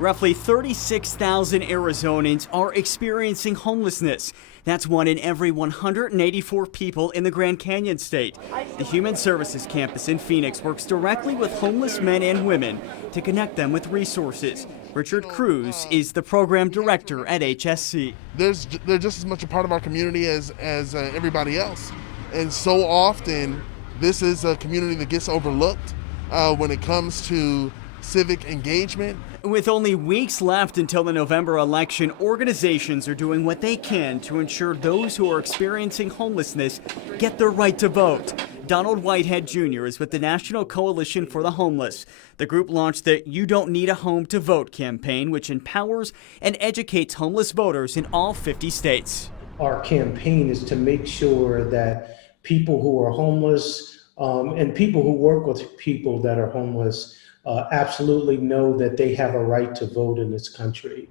Roughly 36,000 Arizonans are experiencing homelessness. That's one in every 184 people in the Grand Canyon state. The Human Services Campus in Phoenix works directly with homeless men and women to connect them with resources. Richard Cruz is the program director at HSC. They're just as much a part of our community as everybody else. And so often, this is a community that gets overlooked when it comes to civic engagement. With only weeks left until the November election, organizations are doing what they can to ensure those who are experiencing homelessness get their right to vote. Donald Whitehead Jr. is with the National Coalition for the Homeless. The group launched the You Don't Need a Home to Vote campaign, which empowers and educates homeless voters in all 50 states. Our campaign is to make sure that people who are homeless and people who work with people that are homeless absolutely know that they have a right to vote in this country.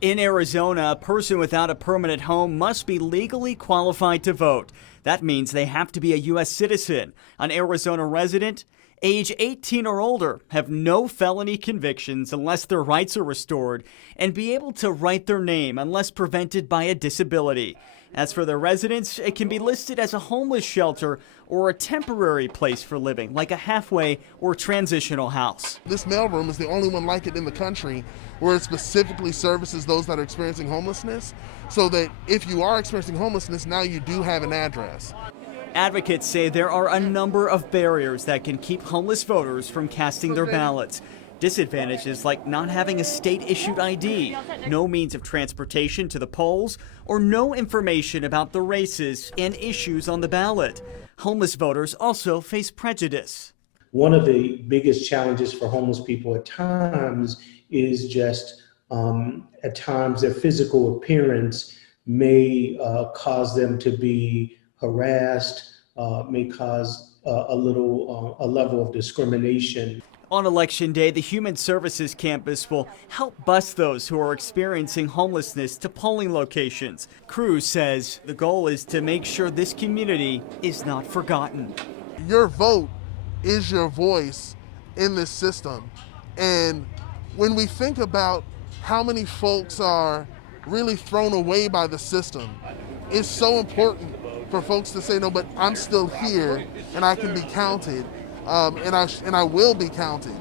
In Arizona, a person without a permanent home must be legally qualified to vote. That means they have to be a U.S. citizen, an Arizona resident, age 18 or older, have no felony convictions unless their rights are restored, and be able to write their name unless prevented by a disability. As for the residents, it can be listed as a homeless shelter or a temporary place for living, like a halfway or transitional house. This mailroom is the only one like it in the country where it specifically services those that are experiencing homelessness, so that if you are experiencing homelessness, now you do have an address. Advocates say there are a number of barriers that can keep homeless voters from casting their ballots. Disadvantages like not having a state-issued ID, no means of transportation to the polls, or no information about the races and issues on the ballot. Homeless voters also face prejudice. One of the biggest challenges for homeless people at times is just at times their physical appearance may cause them to be harassed, may cause a level of discrimination. On Election Day, the Human Services Campus will help bus those who are experiencing homelessness to polling locations. Cruz says the goal is to make sure this community is not forgotten. Your vote is your voice in this system. And when we think about how many folks are really thrown away by the system, it's so important for folks to say, no, but I'm still here and I can be counted. And I will be counted.